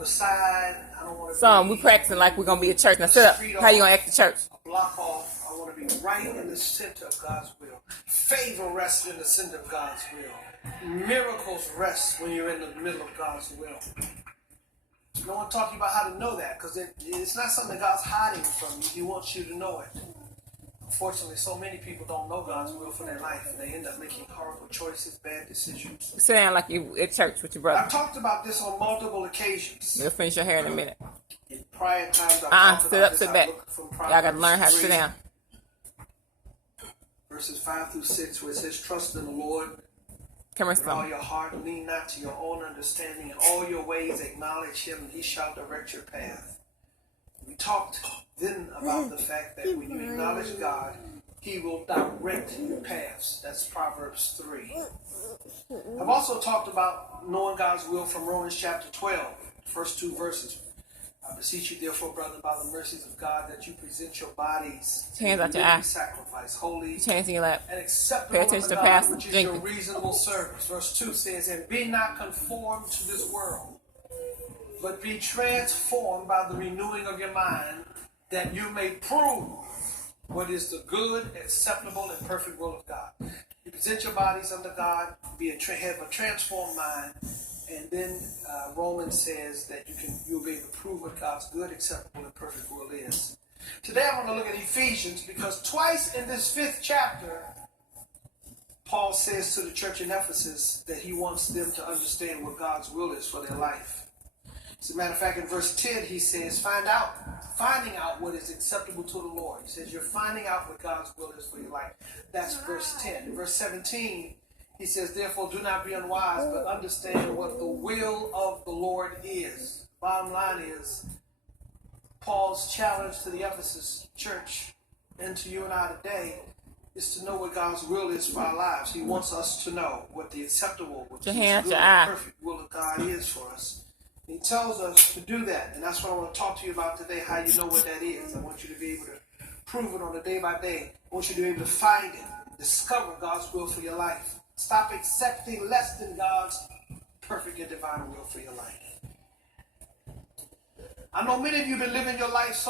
the side. I don't want to So be we practicing like we're gonna be at church. Now sit up. street How you off, gonna act at church? a block off. I want to be right in the center of God's will. Favor rests in the center of God's will. Miracles rest when you're in the middle of God's will. No one talking about how to know that, because it's not something that God's hiding from you. He wants you to know it. Unfortunately, so many people don't know God's will for their life, and they end up making horrible choices, bad decisions. Sit down like you at church with your brother. I've talked about this on multiple occasions. You'll finish your hair in a minute. In prior times, I've talked Sit about up, this. sit I back. looked from Y'all gotta Proverbs learn how to 3, sit down. Verses 5 through 6, where it says, "Trust in the Lord Come here, with all son. your heart, lean not to your own understanding. In all your ways acknowledge him, and he shall direct your path." We talked then about the fact that when you acknowledge God, he will direct your paths. That's Proverbs 3. I've also talked about knowing God's will from Romans chapter 12, first 2 verses. "I beseech you, therefore, brother, by the mercies of God, that you present your bodies Hands out your living eye. sacrifice, holy Hands in your lap. and acceptable Pay attention unto to God, Pastor which is your Jenkins. reasonable service." Verse 2 says, "And be not conformed to this world, but be transformed by the renewing of your mind, that you may prove what is the good, acceptable, and perfect will of God." You present your bodies unto God, have a transformed mind, and then Romans says that you'll be able to prove what God's good, acceptable, and perfect will is. Today I want to look at Ephesians, because twice in this 5th chapter, Paul says to the church in Ephesus that he wants them to understand what God's will is for their life. As a matter of fact, in verse 10, he says, finding out what is acceptable to the Lord. He says, you're finding out what God's will is for your life. That's verse 10. In verse 17, he says, "Therefore do not be unwise, but understand what the will of the Lord is." Bottom line is, Paul's challenge to the Ephesus church and to you and I today is to know what God's will is for our lives. He wants us to know what the acceptable, what the good, and perfect will of God is for us. He tells us to do that, and that's what I want to talk to you about today, how you know what that is. I want you to be able to prove it on a day by day. I want you to be able to find it, discover God's will for your life. Stop accepting less than God's perfect and divine will for your life. I know many of you have been living your life so